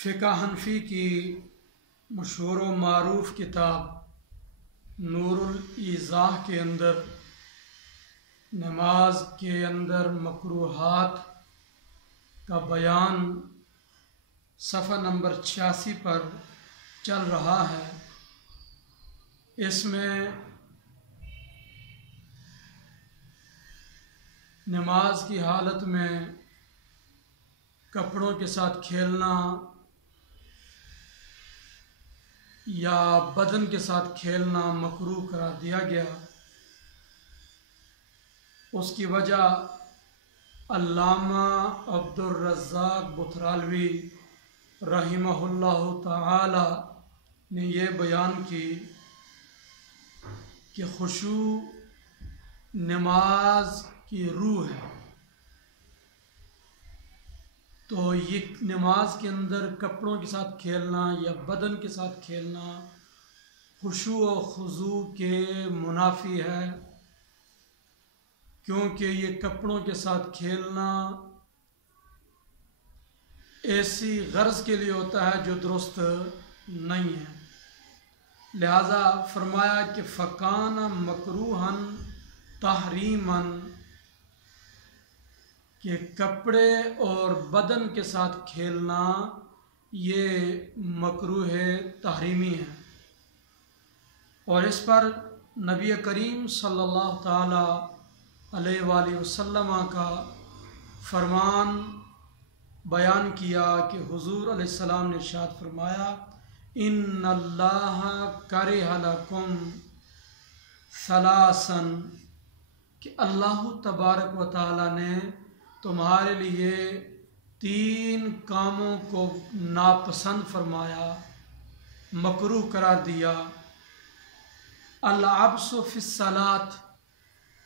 فقہ حنفی کی مشہور و معروف کتاب نور الایضاح کے اندر نماز کے اندر مکروہات کا بیان صفحہ نمبر 86 پر چل رہا ہے۔ اس میں نماز کی حالت میں کپڑوں کے ساتھ کھیلنا یا بدن کے ساتھ کھیلنا مکروہ قرار دیا گیا۔ اس کی وجہ علامہ عبدالرزاق بطرالوی رحمہ اللہ تعالی نے یہ بیان کی کہ خشوع نماز کی روح ہے، تو یہ نماز کے اندر کپڑوں کے ساتھ کھیلنا یا بدن کے ساتھ کھیلنا خشوع و خضوع کے منافی ہے، کیونکہ یہ کپڑوں کے ساتھ کھیلنا ایسی غرض کے لیے ہوتا ہے جو درست نہیں ہے۔ لہذا فرمایا کہ فکان مکروہن تحریمن، کہ کپڑے اور بدن کے ساتھ کھیلنا یہ مکروہ تحریمی ہے، اور اس پر نبی کریم صلی اللہ تعالی علیہ وآلہ وسلم کا فرمان بیان کیا کہ حضور علیہ السلام نے ارشاد فرمایا ان اللہ کرہ لکم ثلاثا، کہ اللہ تبارک و تعالی نے تمہارے لیے 3 کاموں کو ناپسند فرمایا، مکروہ قرار دیا۔ العبث فی الصلاۃ،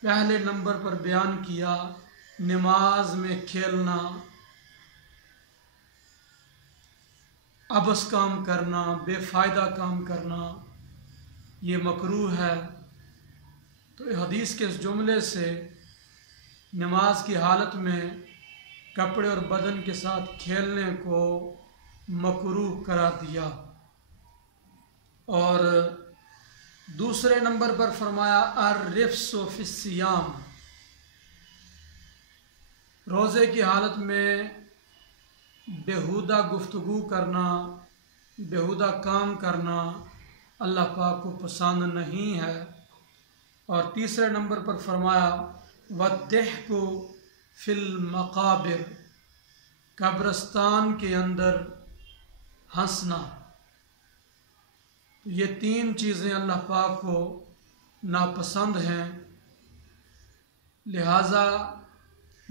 پہلے نمبر پر بیان کیا نماز میں کھیلنا، عبث کام کرنا، بے فائدہ کام کرنا، یہ مکروہ ہے۔ تو حدیث کے اس جملے سے نماز کی حالت میں کپڑے اور بدن کے ساتھ کھیلنے کو مکروہ قرار دیا۔ اور دوسرے نمبر پر فرمایا الرفث فی الصیام، روزے کی حالت میں بیہودہ گفتگو کرنا، بیہودہ کام کرنا اللہ پاک کو پسند نہیں ہے۔ اور تیسرے نمبر پر فرمایا وَالضِّحْكُ فِي الْمَقَابِرِ، قبرستان کے اندر ہنسنا۔ یہ 3 چیزیں اللہ پاک کو ناپسند ہیں، لہٰذا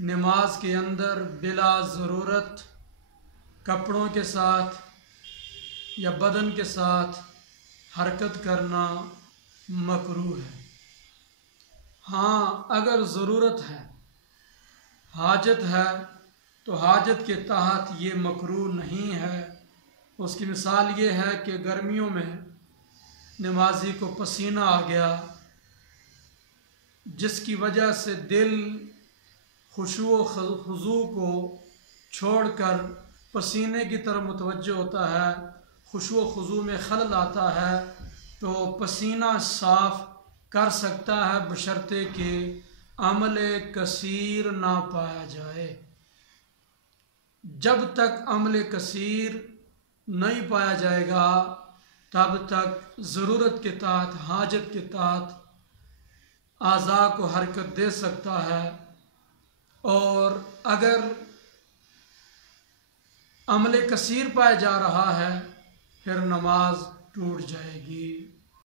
نماز کے اندر بلا ضرورت کپڑوں کے ساتھ یا بدن کے ساتھ حرکت کرنا مکروہ ہے۔ ہاں اگر ضرورت ہے، حاجت ہے، تو حاجت کے تحت یہ مکروہ نہیں ہے۔ اس کی مثال یہ ہے کہ گرمیوں میں نمازی کو پسینہ آ گیا، جس کی وجہ سے دل خشوع و خضوع کو چھوڑ کر پسینے کی طرف متوجہ ہوتا ہے، خشوع و خضوع میں خلل آتا ہے، تو پسینہ صاف کر سکتا ہے بشرطے کہ عمل کثیر نہ پایا جائے۔ جب تک عمل کثیر نہیں پایا جائے گا تب تک ضرورت کے تحت، حاجت کے تحت اعضاء کو حرکت دے سکتا ہے، اور اگر عمل کثیر پایا جا رہا ہے پھر نماز ٹوٹ جائے گی۔